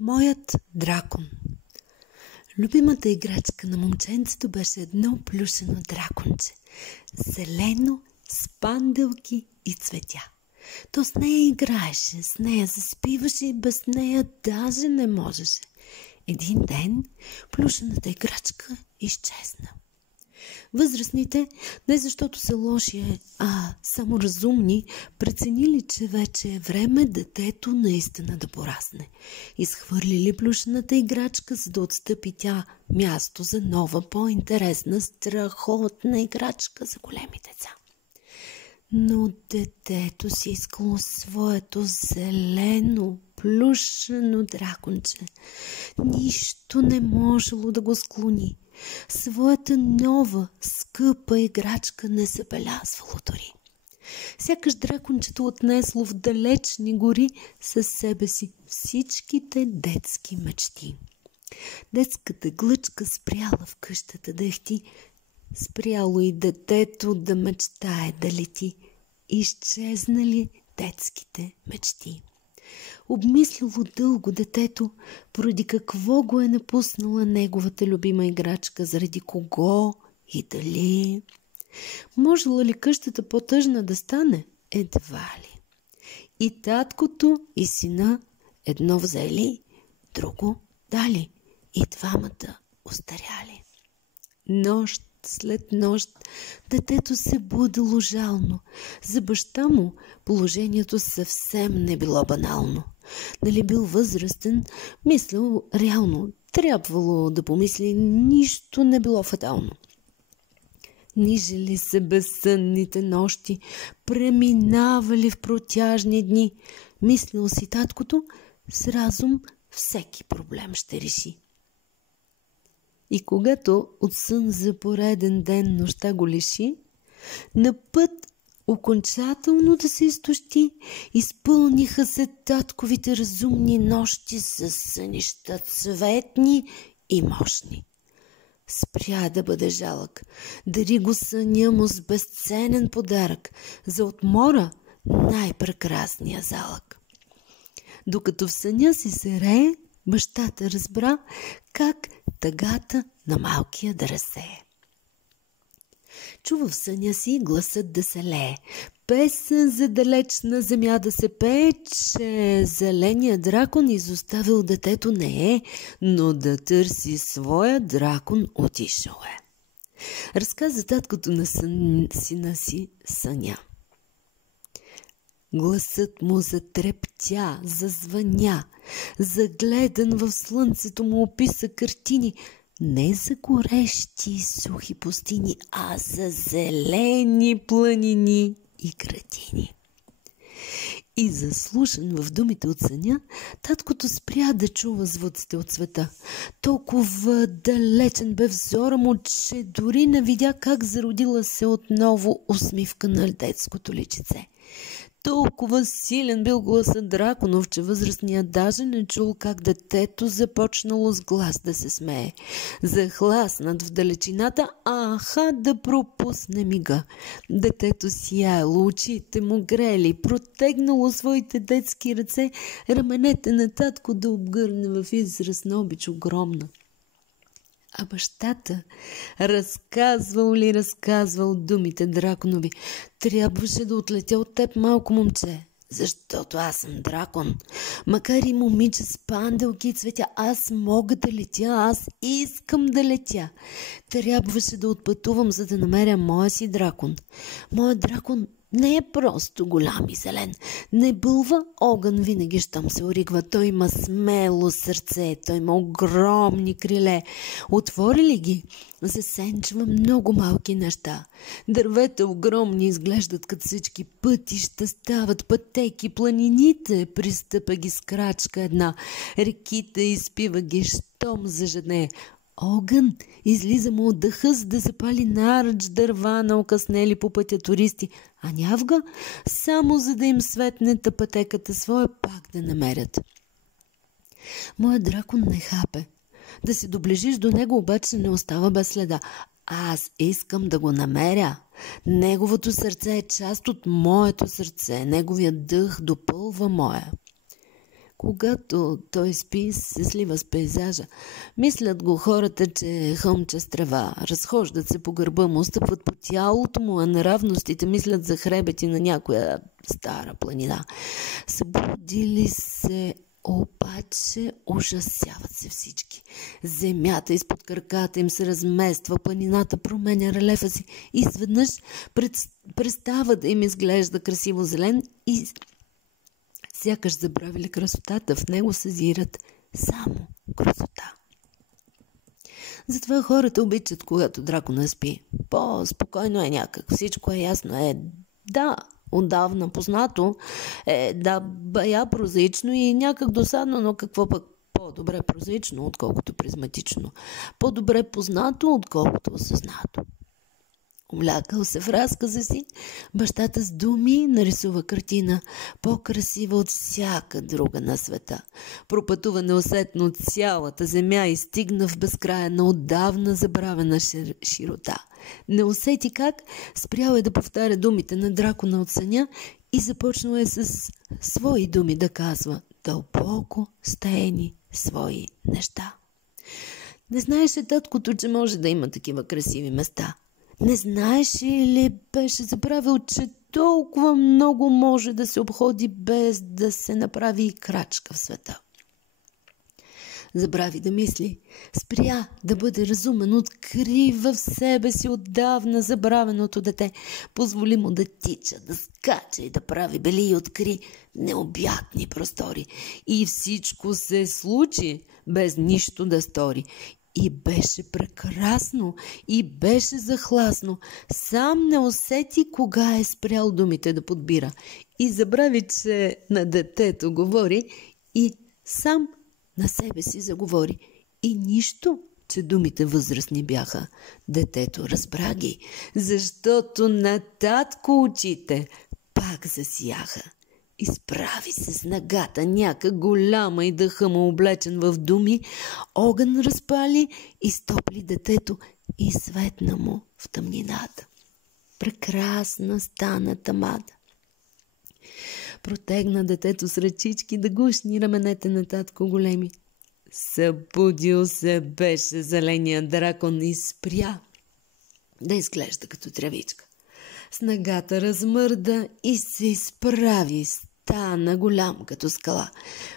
Моят дракон. Любимата играчка на момченцето беше едно плюшено драконче. Зелено, с панделки и цветя. То с нея играеше, с нея заспиваше и без нея даже не можеше. Един ден плюшената играчка изчезна. Възрастните, не защото са лоши, а само разумни, преценили, че вече е време детето наистина да порасне. Изхвърлили плюшената играчка, за да отстъпи тя място за нова, по-интересна, страхотна играчка за големи деца. Но детето си искало своето зелено, плюшено драконче. Нищо не можело да го склони. Своята нова, скъпа играчка не забелязвало дори. Сякаш дракончето отнесло в далечни гори със себе си всичките детски мечти. Детската глъчка спряла в къщата да ехти, спряло и детето да мечтае да лети. Изчезнали детските мечти. Обмислило дълго детето, поради какво го е напуснала неговата любима играчка, заради кого и дали. Можела ли къщата по-тъжна да стане? Едва ли. И таткото, и сина едно взели, друго дали, и двамата остаряли. Нощ след нощ детето се будило жално. За баща му положението съвсем не било банално. Нали бил възрастен, мислил реално, трябвало да помисли, нищо не било фатално. Нижели се безсънните нощи, преминавали в протяжни дни. Мислил си таткото, с разум всеки проблем ще реши. И когато от сън за пореден ден нощта го лиши, на път окончателно да се изтощи, изпълниха се татковите разумни нощи с сънища цветни и мощни. Спря да бъде жалък, дари го съня му с безценен подарък, за отмора най-прекрасния залък. Докато в съня си се рее, бащата разбра как тъгата на малкия да разсее. Чува в съня си гласът да се лее, песен за далечна земя да се пее, че зеления дракон изоставил детето не е, но да търси своя дракон отишъл е. Разказа таткото на сина си съня. Гласът му затрептя, зазвъня, загледан в слънцето му описа картини, не за горещи и сухи пустини, а за зелени планини и градини. И заслушан в думите от съня, таткото спря да чува звуците от света. Толкова далечен бе взора му, че дори не видя как зародила се отново усмивка на детското личице. Толкова силен бил гласът драконов, че възрастният даже не чул как детето започнало с глас да се смее. Захласнат в далечината, аха да пропусне мига. Детето сияело, очите му грели, протегнало своите детски ръце, раменете на татко да обгърне в израз на обич огромна. А бащата разказвал думите драконови. Трябваше да отлетя от теб, малко момче, защото аз съм дракон. Макар и момиче с панделки и цветя, аз мога да летя, аз искам да летя. Трябваше да отпътувам, за да намеря моя си дракон. Моят дракон не е просто голям и зелен. Не бълва огън винаги, щом се оригва. Той има смело сърце, той има огромни криле. Отвори ли ги, засенчва много малки неща. Дървета огромни изглеждат като всички пътища, стават пътеки, планините пристъпа ги с крачка една, реките изпива ги, щом зажадне. Огън излиза му от дъха, за да запали наръч дърва на окъснели по пътя туристи, а нявга само за да им светне пътеката своя пак да намерят. Моят дракон не хапе. Да се доближиш до него обаче не остава без следа. Аз искам да го намеря. Неговото сърце е част от моето сърце. Неговият дъх допълва моя. Когато той спи, се слива с пейзажа. Мислят го хората, че е хълмче с трева. Разхождат се по гърба му, стъпват по тялото му, а неравностите мислят за хребети на някоя стара планина. Събудили се, обаче ужасяват се всички. Земята изпод краката им се размества, планината променя релефа си и изведнъж престава да им изглежда красиво зелен и сякаш забравили красотата, в него съзират само красота. Затова хората обичат, когато дракона спи. По-спокойно е някак, всичко е ясно. Да, отдавна познато, бая прозаично и някак досадно, но какво пък по-добре прозаично, отколкото призматично. По-добре познато, отколкото осъзнато. Облякал се в разказа си, бащата с думи нарисува картина, по-красива от всяка друга на света. Пропътува неусетно цялата земя и стигна в безкрая на отдавна забравена широта. Не усети как, спрял е да повтаря думите на дракона от съня и започнал е с свои думи да казва дълбоко стаени свои неща. Не знаеше таткото, че може да има такива красиви места. Не знаеше или беше забравил, че толкова много може да се обходи без да се направи и крачка в света. Забрави да мисли, спря да бъде разумен, откри в себе си отдавна забравеното дете, позволи му да тича, да скача и да прави бели и откри необятни простори. И всичко се случи без нищо да стори. И беше прекрасно, и беше захласно. Сам не усети кога е спрял думите да подбира. И забрави, че на детето говори и сам на себе си заговори. И нищо, че думите възрастни бяха. Детето разбра ги, защото на татко очите пак засияха. Изправи се с нагата някак голяма и дъха му облечен в думи, огън разпали, изтопли детето и светна му в тъмнината. Прекрасна стана тамада. Протегна детето с ръчички да гушни раменете на татко големи. Събудил се беше зеления дракон и спря да изглежда като тревичка. С нагата размърда и се изправи, стана голям като скала.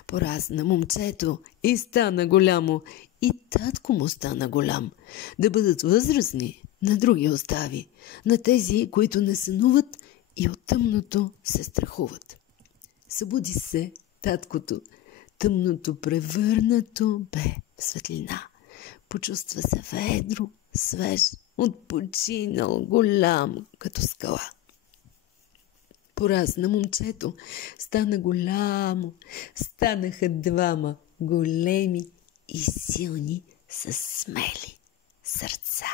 Поразна момчето и стана голямо, и татко му стана голям. Да бъдат възрастни, на други остави, на тези, които не сънуват и от тъмното се страхуват. Събуди се таткото, тъмното превърнато бе в светлина. Почувства се ведро, свеж, отпочинал, голям като скала. Поразна момчето, стана голямо, станаха двама големи и силни със смели сърца.